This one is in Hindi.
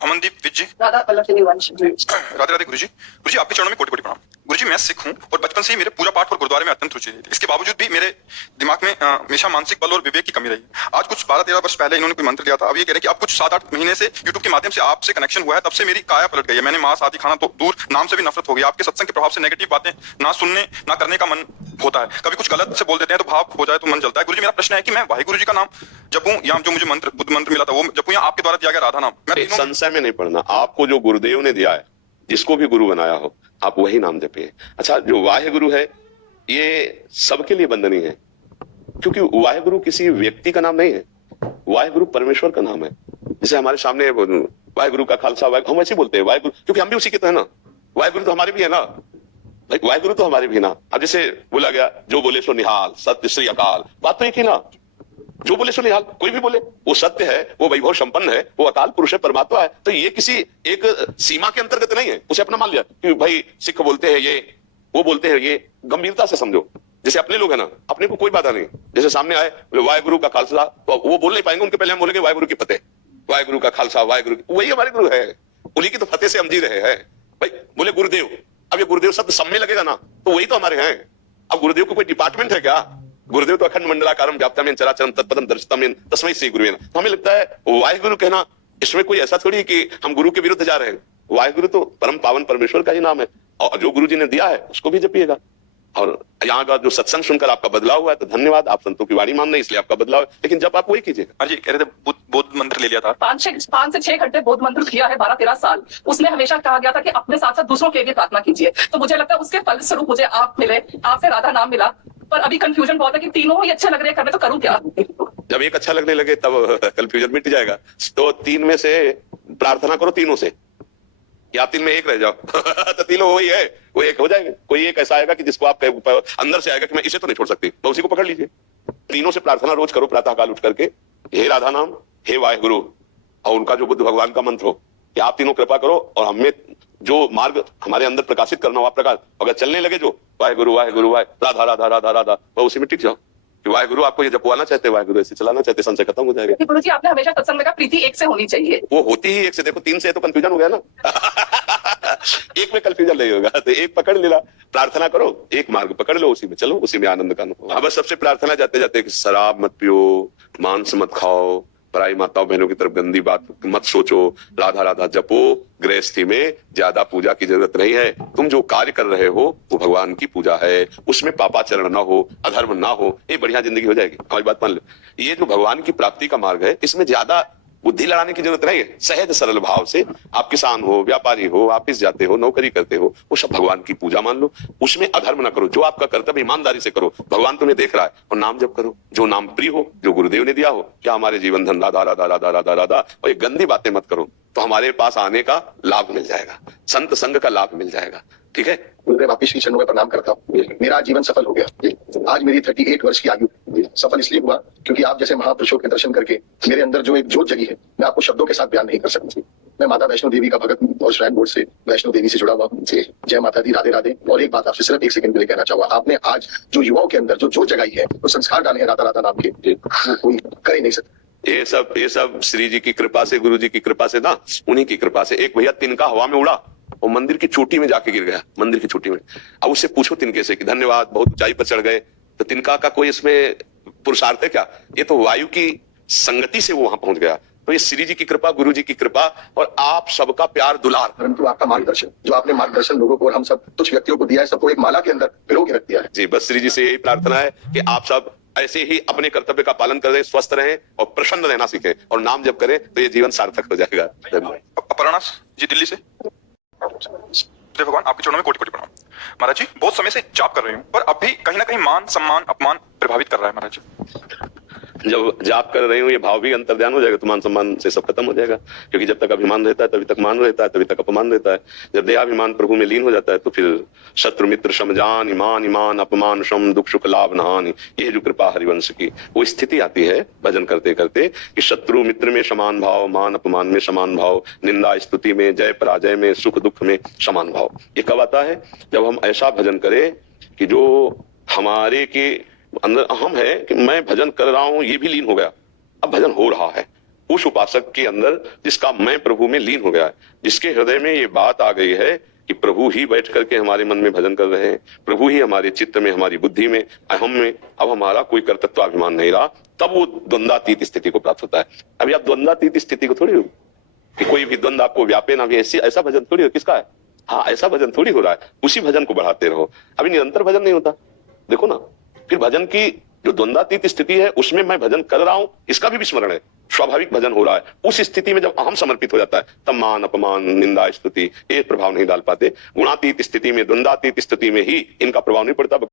अमनदीप विजय। राधा वंश। राधे राधे गुरुजी। गुरुजी आपके चरणों में कोटि कोटि प्रणाम। गुरुजी मैं सिख हूँ और बचपन से ही मेरे पूजा पाठ और गुरुद्वारे में अत्यंत रुचि थी। इसके बावजूद भी मेरे दिमाग में हमेशा मानसिक बल और विवेक की कमी रही। आज कुछ 12-13 वर्ष पहले इन्होंने कोई मंत्र दिया था। अब ये कह रहे कि अब कुछ 7-8 महीने से यूट्यूब के माध्यम से आपसे कनेक्शन हुआ है, तब से मेरी काया पलट गई है। मैंने मांस आदि खाना तो दूर, नाम से भी नफरत हो गई। आपके सत्संग के प्रभाव से नेगेटिव बातें ना सुनने ना करने का मन होता है। कभी कुछ गलत से बोल देते हैं तो भाव हो जाए तो मन जलता है। गुरुजी मेरा प्रश्न है कि मैं वाहिगुरु जी का नाम जपूं या जो मुझे मंत्र बुद्ध मंत्र मिला था वो जपूं या आपके द्वारा दिया गया राधा नाम? मैं संशय में नहीं पढ़ना। आपको जो गुरुदेव ने दिया है, जिसको भी गुरु बनाया हो, आप वही नाम जपिए। अच्छा, जो वाहे गुरु है ये सबके लिए बंधनीय है, क्योंकि वाहे गुरु किसी व्यक्ति का नाम नहीं है। वाहे गुरु परमेश्वर का नाम है। जैसे हमारे सामने वाहे गुरु का खालसा, हम ऐसे बोलते हैं वाहे गुरु, क्योंकि हम भी उसी के तो है ना। वाहे गुरु तो हमारे भी है ना भाई, वाहे गुरु तो हमारे भी ना। अब जैसे बोला गया जो बोले सो निहाल, सत्य श्री अकाल, बात तो एक ही ना। जो बोले सो निहाल, कोई भी बोले, वो सत्य है, वो वैभव संपन्न है, वो अकाल पुरुष है, परमात्मा है। तो ये किसी एक सीमा के अंतर्गत नहीं है। उसे अपना मान लिया कि भाई सिख बोलते हैं ये, वो बोलते हैं ये। गंभीरता से समझो। जैसे अपने लोग है ना, अपने को कोई बाधा नहीं। जैसे सामने आए वाहे गुरु का खालसा, तो वो बोल नहीं पाएंगे, उनके पहले हम बोलेंगे वाहे गुरु की फतेह। वाहे गुरु का खालसा, वाहे गुरु, वही हमारे गुरु है। उन्हीं की तो फतेह से हम जी रहे हैं भाई। बोले गुरुदेव, अब ये गुरुदेव शब्द सब में लगेगा ना, तो वही तो हमारे हैं। अब गुरुदेव को कोई डिपार्टमेंट है क्या? गुरुदेव तो अखंड मंडलाकारम व्याप्तम चराचरम तत्पदम दर्शितम तस्मै श्री गुरुवे नमः। तो हमें लगता है वाहिगुरु कहना, इसमें कोई ऐसा थोड़ी कि हम गुरु के विरुद्ध जा रहे हैं। वाहिगुरु तो परम पावन परमेश्वर का ही नाम है, और जो गुरु जी ने दिया है उसको भी जपिएगा। और यहाँ का जो सत्संग सुनकर आपका बदलाव हुआ है तो धन्यवाद। आप संतों की वाणी मान रहे इसलिए आपका बदलाव है, लेकिन जब आप वही कीजिएगा। हाँ जी, कह रहे थे बुद्ध मंत्र ले लिया था। 5 से 6 घंटे बुद्ध मंत्र किया है 12-13 साल। उसमें हमेशा कहा गया था कि अपने साथ साथ दूसरों के लिए प्रार्थना कीजिए। तो मुझे लगता है उसके फलस्वरूप मुझे आप मिले, आपसे राधा नाम मिला। पर अभी कंफ्यूजन बहुत है कि तीनों ही अच्छे लग रहे हैं करने, तो करूं क्या? जब एक अच्छा लगने लगे तब कंफ्यूजन मिट जाएगा। तो 3 में से प्रार्थना करो, तीनों से, या 3 में एक रह जाओ तो तीनों वही है, वो एक हो जाएगा। कोई एक ऐसा आएगा कि जिसको आप अंदर से आएगा कि मैं इसे तो नहीं छोड़ सकती, तो उसी को पकड़ लीजिए। तीनों से प्रार्थना रोज करो, प्रातः काल उठ करके, हे राधा नाम, हे वाहिगुरु, और उनका जो बुद्ध भगवान का मंत्र हो कि आप तीनों कृपा करो और हमें जो मार्ग हमारे अंदर प्रकाशित करना हो आप प्रकाश। अगर चलने लगे जो वाहिगुरु वाहिगुरु वाहे राधा राधा राधा राधा, तो उसी में टिक जाओ कि वाहिगुरु आपको ये जपवाना चाहते, वाहिगुरु ऐसे चलाना चाहते, संशय खत्म हो जाएगा। गुरु जी, आपने हमेशा सत्संग में कहा प्रीति एक से होनी चाहिए। वो होती ही एक से, देखो 3 से तो कंफ्यूजन हो गया ना एक में कंफ्यूजन नहीं होगा, तो एक पकड़ लेना, प्रार्थना करो, एक मार्ग पकड़ लो, उसी में चलो, उसी में आनंद का अनुभव। अब सबसे प्रार्थना जाते जाते कि शराब मत पियो, मांस मत खाओ, पराई माताओं बहनों की तरफ गंदी बात मत सोचो, राधा राधा जपो। गृहस्थी में ज्यादा पूजा की जरूरत नहीं है। तुम जो कार्य कर रहे हो वो भगवान की पूजा है, उसमें पापाचरण ना हो, अधर्म ना हो, ये बढ़िया जिंदगी हो जाएगी। हमारी बात मान लो, ये जो भगवान की प्राप्ति का मार्ग है, इसमें ज्यादा बुद्धि लड़ाने की जरूरत नहीं है। सहज सरल भाव से आप किसान हो, व्यापारी हो, ऑफिस जाते हो, नौकरी करते हो, वो सब भगवान की पूजा मान लो। उसमें अधर्म ना करो, जो आपका कर्तव्य ईमानदारी से करो, भगवान तुम्हें देख रहा है। और नाम जप करो, जो नाम प्रिय हो, जो गुरुदेव ने दिया हो। क्या हमारे जीवन धन राधा राधा राधा राधा राधा, और ये गंदी बातें मत करो, तो हमारे पास आने का लाभ मिल जाएगा, संत संग का लाभ मिल जाएगा। ठीक है, गुरुदेव आपके श्री चरणों में प्रणाम करता हूँ। मेरा जीवन सफल हो गया। आज मेरी 38 वर्ष की आयु सफल इसलिए हुआ क्योंकि आप जैसे महापुरुषों के दर्शन करके मेरे अंदर जो एक जोत जगी है, मैं आपको शब्दों के साथ बयान नहीं कर सकता। मैं माता वैष्णो देवी का भगत हूँ और श्राइन बोर्ड से वैष्णो देवी से जुड़ा हुआ हूँ। जय माता दी, राधे राधे। और एक बात आपसे सिर्फ 1 सेकंड के लिए कहना चाहूंगा, आपने आज जो युवाओं के अंदर जो जोत जगाई है, वो संस्कार डाले हैं राधा राधा नाम के, वो कोई कर ही नहीं सकता। ये सब श्री जी की कृपा से, गुरु जी की कृपा से ना, उन्हीं की कृपा से। एक भैया तिनका हवा में उड़ा और मंदिर की चोटी में जाके गिर गया, मंदिर की चोटी में। अब उससे पूछो तिनके से कि धन्यवाद, बहुत ऊंचाई पर चढ़ गए, तो तिनका का कोई इसमें पुरुषार्थ है क्या? ये तो वायु की संगति से वो वहां पहुंच गया। तो ये श्री जी की कृपा, गुरु जी की कृपा और आप सबका प्यार दुलार, परंतु आपका मार्गदर्शन, जो आपने मार्गदर्शन लोगों को और हम सब कुछ व्यक्तियों को दिया है, सबको एक माला के अंदर पिरो के रख दिया है। जी, बस श्री जी से यही प्रार्थना है कि आप सब ऐसे ही अपने कर्तव्य का पालन करें, स्वस्थ रहें और प्रसन्न रहना सीखें, और नाम जप करें तो ये जीवन सार्थक हो जाएगा। धन्यवाद। अपर्णा जी दिल्ली से। जय भगवान, आपके चरणों में कोटि कोटि प्रणाम। महाराज जी, बहुत समय से जाप कर रही हूँ, पर अब भी कहीं ना कहीं मान सम्मान अपमान प्रभावित कर रहा है महाराज जी। जब जाप कर रही हूँ, ये भाव भी अंतर्ध्यान हो जाएगा तो मान सम्मान से सब खत्म हो जाएगा। क्योंकि जब तक अभिमान रहता है तभी तक मान रहता है, तभी तक अपमान रहता है। जब देहाभिमान प्रभु में लीन हो जाता है तो फिर शत्रु मित्र समजान, ईमान ईमान अपमान शम दुख सुख लाभ नहानि, ये जो कृपा हरिवंश की वो स्थिति आती है भजन करते करते कि शत्रु मित्र में समान भाव, मान अपमान में समान भाव, निंदा स्तुति में, जय पराजय में, सुख दुख में समान भाव। ये कब आता है? जब हम ऐसा भजन करें कि जो हमारे के अंदर अहम है कि मैं भजन कर रहा हूं, ये भी लीन हो गया, अब भजन हो रहा है। उस उपासक के अंदर जिसका मैं प्रभु में लीन हो गया है, जिसके हृदय में ये बात आ गई है कि प्रभु ही बैठ करके हमारे मन में भजन कर रहे हैं, प्रभु ही हमारे चित्त में, हमारी बुद्धि में, अहम में, अब हमारा कोई कर्तृत्वाभिमान नहीं रहा, तब वो द्वंद्वातीत स्थिति को प्राप्त होता है। अभी आप द्वंद्वातीत स्थिति को थोड़ी हो कि कोई भी द्वंद्व आपको व्यापे ना भी, ऐसा भजन थोड़ी हो, किसका है? हाँ, ऐसा भजन थोड़ी हो रहा है, उसी भजन को बढ़ाते रहो। अभी निरंतर भजन नहीं होता, देखो ना, फिर भजन की जो द्वंद्वातीत स्थिति है उसमें मैं भजन कर रहा हूं, इसका भी विस्मरण है, स्वाभाविक भजन हो रहा है। उस स्थिति में जब अहम समर्पित हो जाता है तब मान अपमान निंदा स्तुति ये प्रभाव नहीं डाल पाते। गुणातीत स्थिति में, द्वंद्वातीत स्थिति में ही इनका प्रभाव नहीं पड़ता।